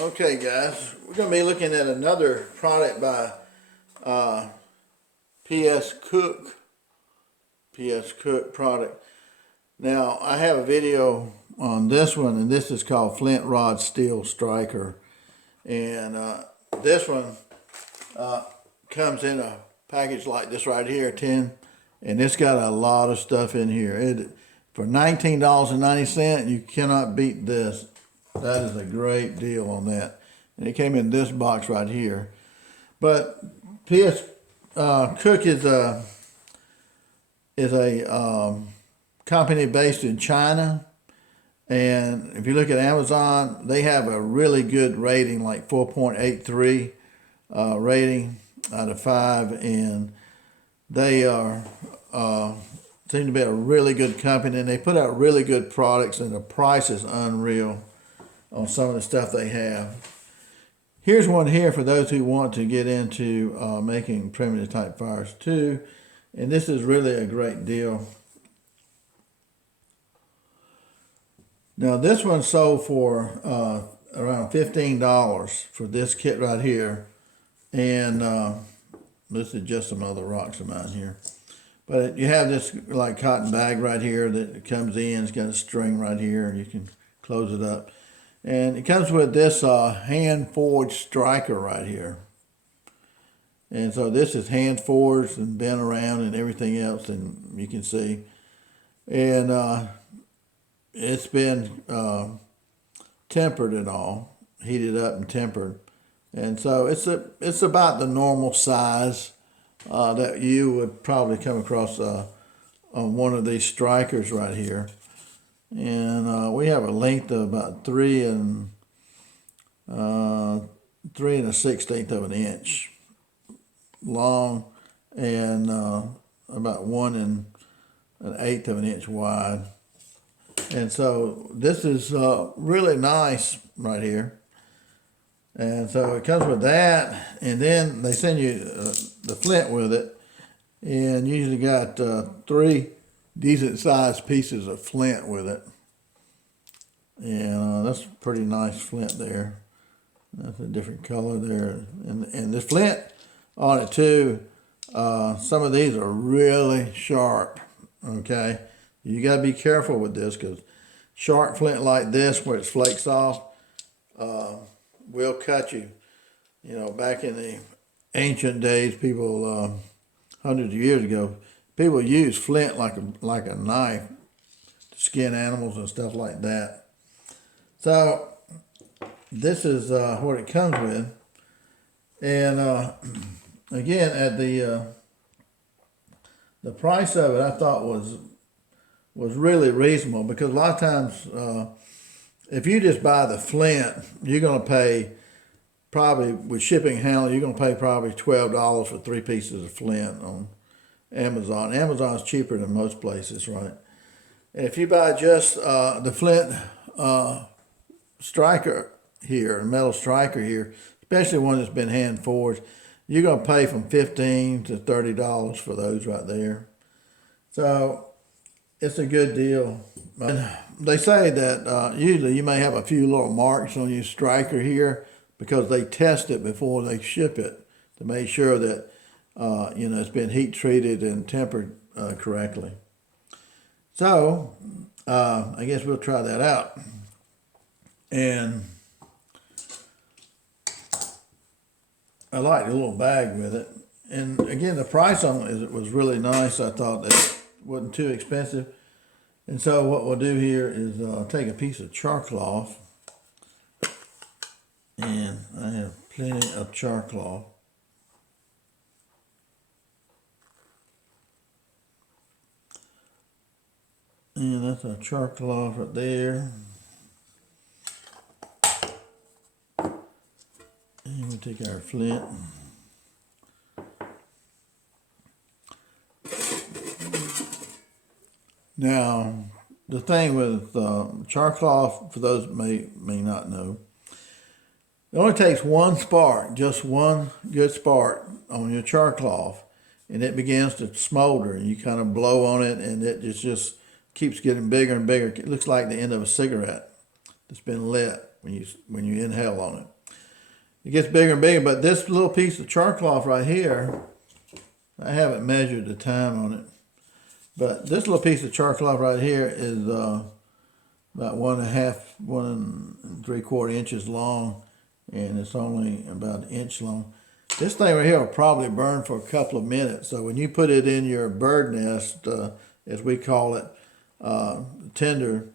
Okay guys, we're going to be looking at another product by PSKOOK product. Now I have a video on this one, and this is called Flint Rod Steel Striker, and this one comes in a package like this right here, 10, and it's got a lot of stuff in here. For $19.90, you cannot beat this. That is a great deal on that. And it came in this box right here. But PSKOOK is a company based in China. And if you look at Amazon, they have a really good rating, like 4.83 rating out of 5. And they are seem to be a really good company. And they put out really good products, and the price is unreal on some of the stuff they have. Here's one here for those who want to get into making primitive type fires too. And this is really a great deal. Now this one sold for around $15 for this kit right here. And this is just some other rocks of mine here. But you have this like cotton bag right here that comes in. It's got a string right here, and you can close it up. And it comes with this hand-forged striker right here. And so this is hand-forged and bent around and everything else, and you can see. And it's been tempered and all, heated up and tempered. And so it's about the normal size that you would probably come across on one of these strikers right here. And we have a length of about 3 3 1/16 of an inch long, and about 1 1/8 of an inch wide. And so this is really nice right here. And so it comes with that, and then they send you the flint with it, and usually got 3 decent sized pieces of flint with it. And that's pretty nice flint there. That's a different color there. And the flint on it too, some of these are really sharp, okay? You gotta be careful with this, because sharp flint like this, where it flakes off, will cut you. You know, back in the ancient days, people, hundreds of years ago, people use flint like a knife to skin animals and stuff like that. So this is what it comes with. And again, at the price of it, I thought was really reasonable, because a lot of times if you just buy the flint, you're going to pay probably, with shipping and handling, you're going to pay probably $12 for 3 pieces of flint on Amazon. Amazon's cheaper than most places, right? And if you buy just the flint striker here, a metal striker here, especially one that's been hand forged, you're going to pay from $15 to $30 for those right there. So it's a good deal. They say that usually you may have a few little marks on your striker here, because they test it before they ship it to make sure that it's been heat treated and tempered correctly. So I guess we'll try that out. And I like the little bag with it. And again, the price on it was really nice. I thought that it wasn't too expensive. And so what we'll do here is take a piece of char cloth. And I have plenty of char cloth. And that's a char cloth right there. And we'll take our flint. Now, the thing with char cloth, for those that may not know, it only takes one spark, just one good spark on your char cloth, and it begins to smolder, and you kind of blow on it, and it just keeps getting bigger and bigger. It looks like the end of a cigarette that's been lit. when you inhale on it. It gets bigger and bigger, but this little piece of char cloth right here, I haven't measured the time on it, but this little piece of char cloth right here is about 1.75 inches long, and it's only about 1 inch long. This thing right here will probably burn for a couple of minutes. So when you put it in your bird nest, as we call it, tinder,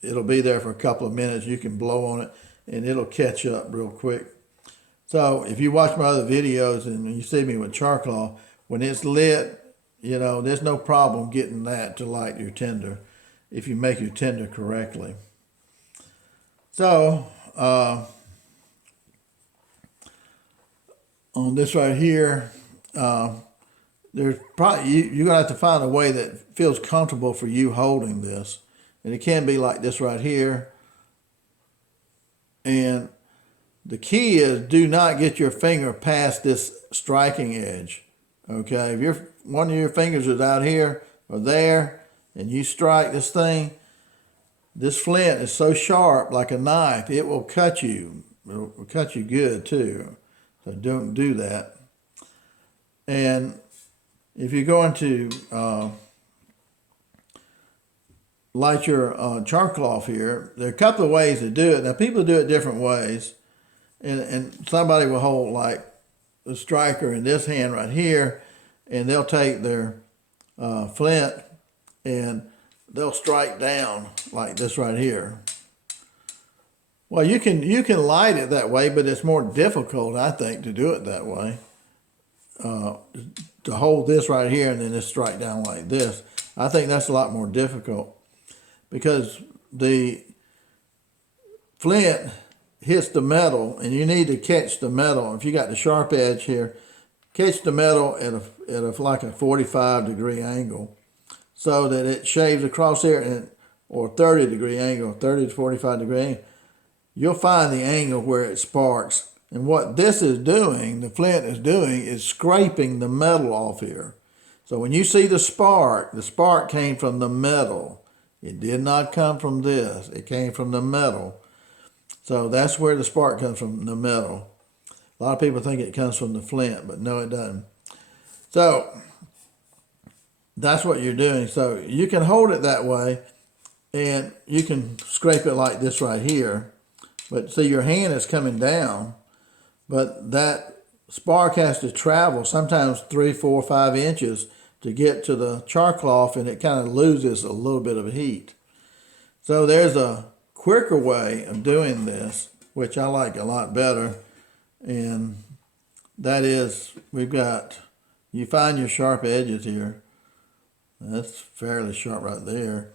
it'll be there for a couple of minutes. You can blow on it and it'll catch up real quick. So if you watch my other videos and you see me with char cloth, when it's lit, you know, there's no problem getting that to light your tinder if you make your tinder correctly. So on this right here, there's probably you're gonna have to find a way that feels comfortable for you holding this, and it can be like this right here. And the key is, do not get your finger past this striking edge. Okay, if one of your fingers is out here or there, and you strike this thing, this flint is so sharp, like a knife, it will cut you. It will cut you good too. So don't do that. And if you're going to light your char cloth here, there are a couple of ways to do it. Now, people do it different ways. And somebody will hold like the striker in this hand right here, and they'll take their flint and they'll strike down like this right here. Well, you can light it that way, but it's more difficult, I think, to do it that way. To hold this right here and then just strike down like this. I think that's a lot more difficult because the flint hits the metal, and you need to catch the metal. If you got the sharp edge here, catch the metal at like a 45-degree angle, so that it shaves across here, or 30-degree angle, 30 to 45-degree angle. You'll find the angle where it sparks. And what this is doing, the flint is doing, is scraping the metal off here. So when you see the spark came from the metal. It did not come from this. It came from the metal. So that's where the spark comes from, the metal. A lot of people think it comes from the flint, but no, it doesn't. So that's what you're doing. So you can hold it that way, and you can scrape it like this right here. But see, your hand is coming down, but that spark has to travel sometimes 3, 4, 5 inches to get to the char cloth, and it kind of loses a little bit of heat. So there's a quicker way of doing this, which I like a lot better, and that is, you find your sharp edges here. That's fairly sharp right there.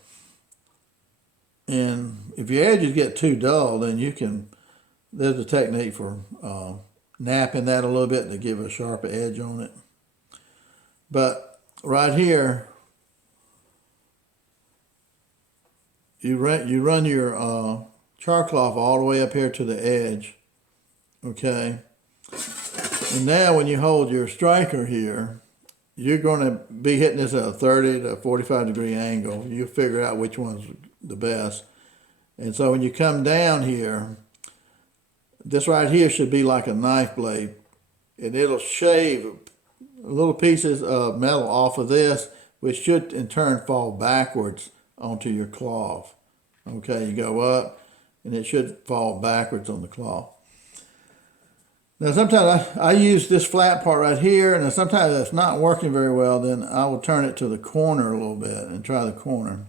And if your edges get too dull, then there's a technique for napping that a little bit to give a sharper edge on it. But right here, you run your char cloth all the way up here to the edge, okay? And now when you hold your striker here, you're going to be hitting this at a 30 to 45-degree angle. You figure out which one's the best. And so when you come down here, this right here should be like a knife blade, and it'll shave little pieces of metal off of this, which should in turn fall backwards onto your cloth. Okay, you go up, and it should fall backwards on the cloth. Now sometimes I use this flat part right here, and sometimes if it's not working very well, then I will turn it to the corner a little bit and try the corner.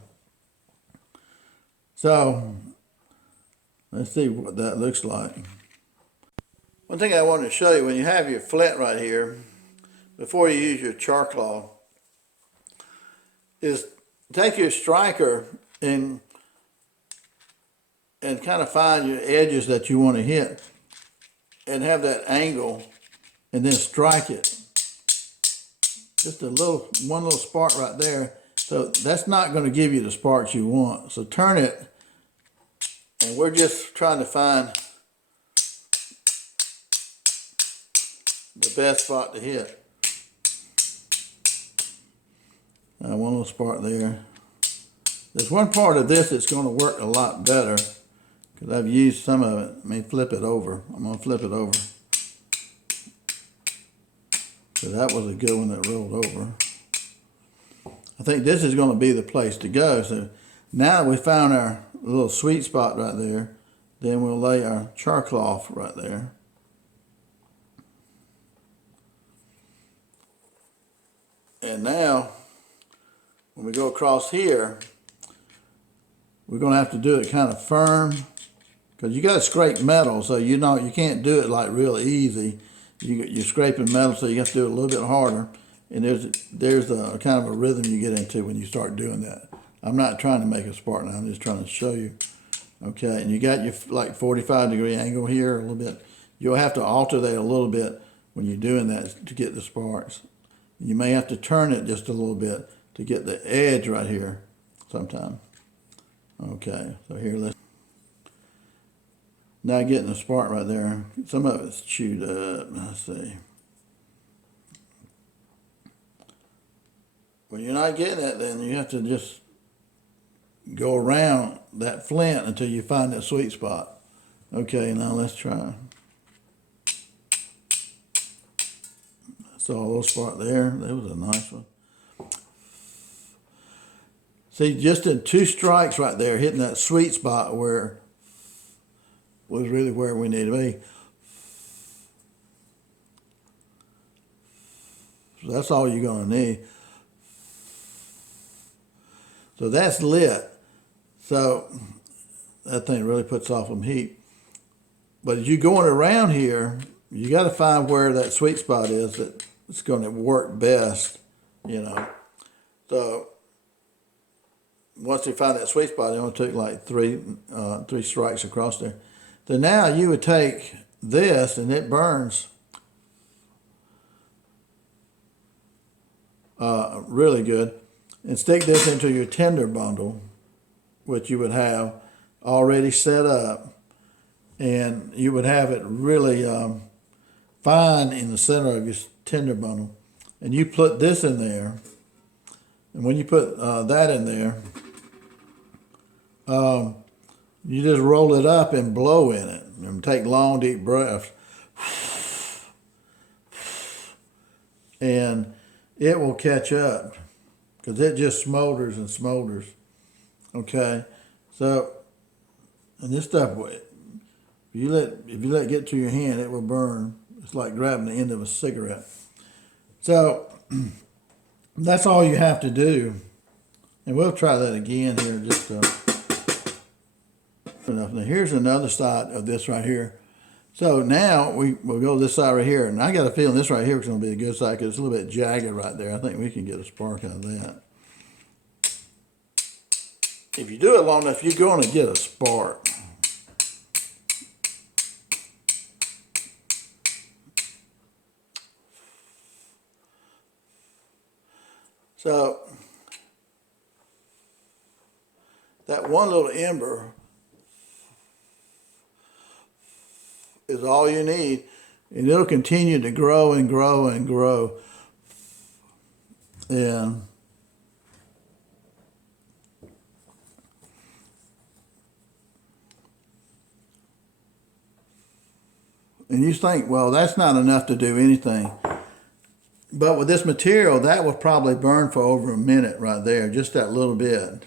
So let's see what that looks like. One thing I wanted to show you, when you have your flint right here, before you use your char cloth, is take your striker and kind of find your edges that you want to hit and have that angle, and then strike it. Just one little spark right there. So that's not going to give you the sparks you want. So turn it, and we're just trying to find the best spot to hit. One little spark there. There's one part of this that's going to work a lot better. because I've used some of it. Let me flip it over. I'm going to flip it over. So that was a good one that rolled over. I think this is going to be the place to go. So now that we found our little sweet spot right there, then we'll lay our char cloth right there. And now, when we go across here, we're going to have to do it kind of firm, because you got to scrape metal, so you can't do it like real easy. You're scraping metal, so you have to do it a little bit harder. And there's a kind of a rhythm you get into when you start doing that. I'm not trying to make a Spartan, I'm just trying to show you. Okay, and you got your like 45-degree angle here a little bit. You'll have to alter that a little bit when you're doing that to get the sparks. You may have to turn it just a little bit to get the edge right here sometime. Okay, so here let's now getting the spark right there. Some of it's chewed up. Let's see. When you're not getting it, then you have to just go around that flint until you find that sweet spot. Okay, now let's try. Saw a little spot there. That was a nice one. See, just in 2 strikes right there, hitting that sweet spot where was really where we need to be. So that's all you're going to need. So that's lit. So that thing really puts off some heat. But as you're going around here, you got to find where that sweet spot is that it's going to work best, you know. So once you find that sweet spot, it only took like three strikes across there. So now you would take this, and it burns really good, and stick this into your tinder bundle, which you would have already set up, and you would have it really fine in the center of your tinder bundle. And you put this in there, and when you put that in there, you just roll it up and blow in it, and take long, deep breaths, and it will catch up, because it just smolders and smolders. Okay, so, and this stuff, if you let it get to your hand, it will burn. It's like grabbing the end of a cigarette. So that's all you have to do, and we'll try that again here. Just enough. Now here's another side of this right here. So now we'll go this side right here, and I got a feeling this right here is going to be a good side because it's a little bit jagged right there. I think we can get a spark out of that. If you do it long enough, you're going to get a spark. So that one little ember is all you need, and it'll continue to grow and grow and grow. And you think, well, that's not enough to do anything. But with this material, that will probably burn for over a minute right there, just that little bit.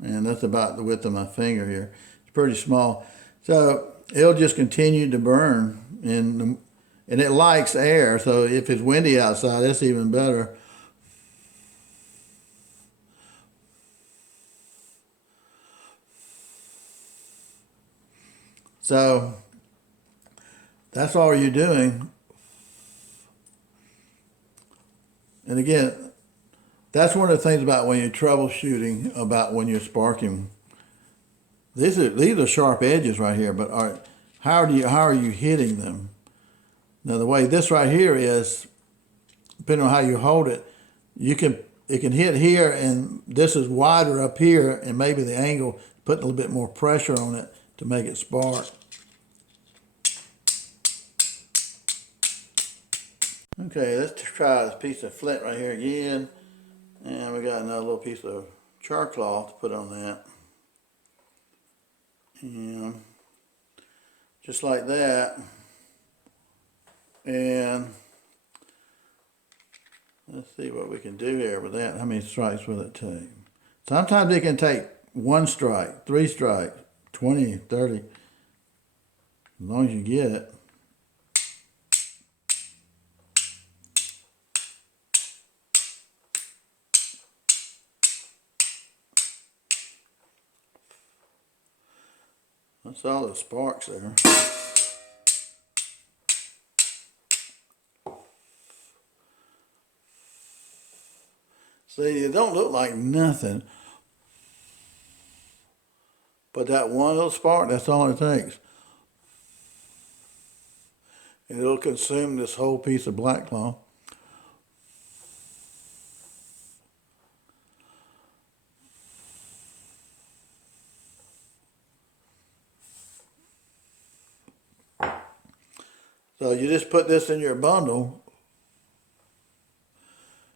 And that's about the width of my finger here. It's pretty small. So it'll just continue to burn, and it likes air. So if it's windy outside, that's even better. So that's all you're doing. And again, that's one of the things about when you're troubleshooting, about when you're sparking. These are sharp edges right here, but how are you hitting them? Now the way this right here is, depending on how you hold it, it can hit here, and this is wider up here, and maybe the angle, putting a little bit more pressure on it to make it spark. Okay, let's try this piece of flint right here again. And we got another little piece of char cloth to put on that. And just like that. And let's see what we can do here with that. How many strikes will it take? Sometimes it can take 1 strike, 3 strikes, 20, 30, as long as you get it. That's all the sparks there. See, it don't look like nothing, but that one little spark, that's all it takes. And it'll consume this whole piece of black cloth. So you just put this in your bundle,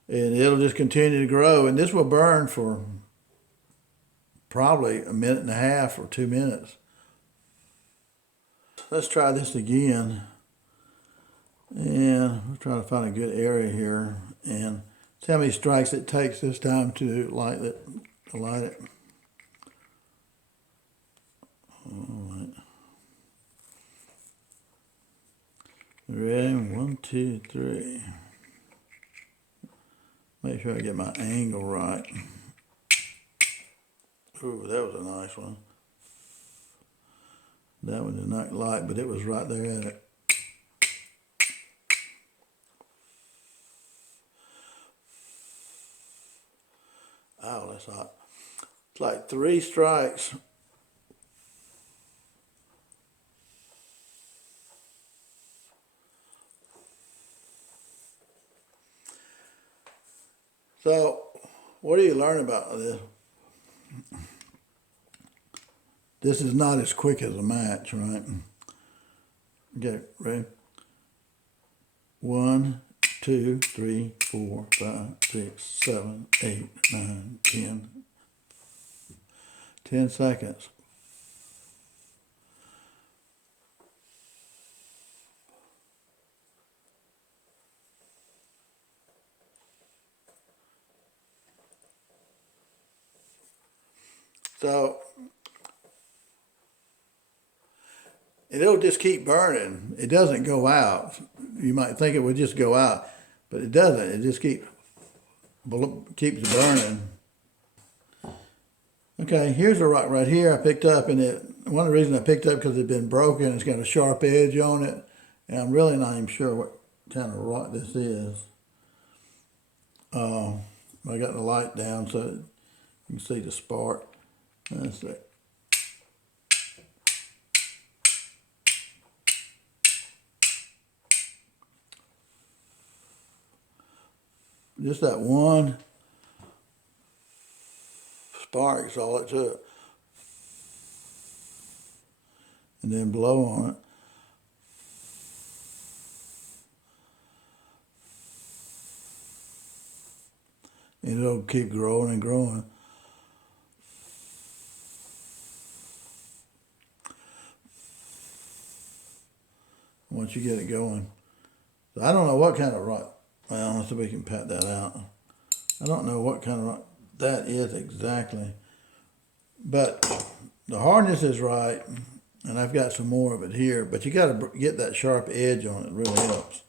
and it'll just continue to grow. And this will burn for probably 1.5 minutes or 2 minutes. Let's try this again. And we'll try to find a good area here and see how many strikes it takes this time to light it. All right. Ready? 1, 2, 3. Make sure I get my angle right. Ooh, that was a nice one. That one did not light, but it was right there at it. Oh, that's hot. It's like 3 strikes. So, what do you learn about this? This is not as quick as a match, right? Okay, ready? 1, 2, 3, 4, 5, 6, 7, 8, 9, 10. 10 seconds. So, it'll just keep burning. It doesn't go out. You might think it would just go out, but it doesn't. It just keeps burning. Okay, here's a rock right here I picked up, and one of the reasons I picked up because it had been broken. It's got a sharp edge on it, and I'm really not even sure what kind of rock this is. I got the light down so you can see the spark. Let's see. Just that one spark is all it took. And then blow on it. And it'll keep growing and growing. Once you get it going. So I don't know what kind of rock. Well, let's see if we can pat that out. I don't know what kind of rock that is exactly. But the hardness is right. And I've got some more of it here. But you got to get that sharp edge on it. It really helps.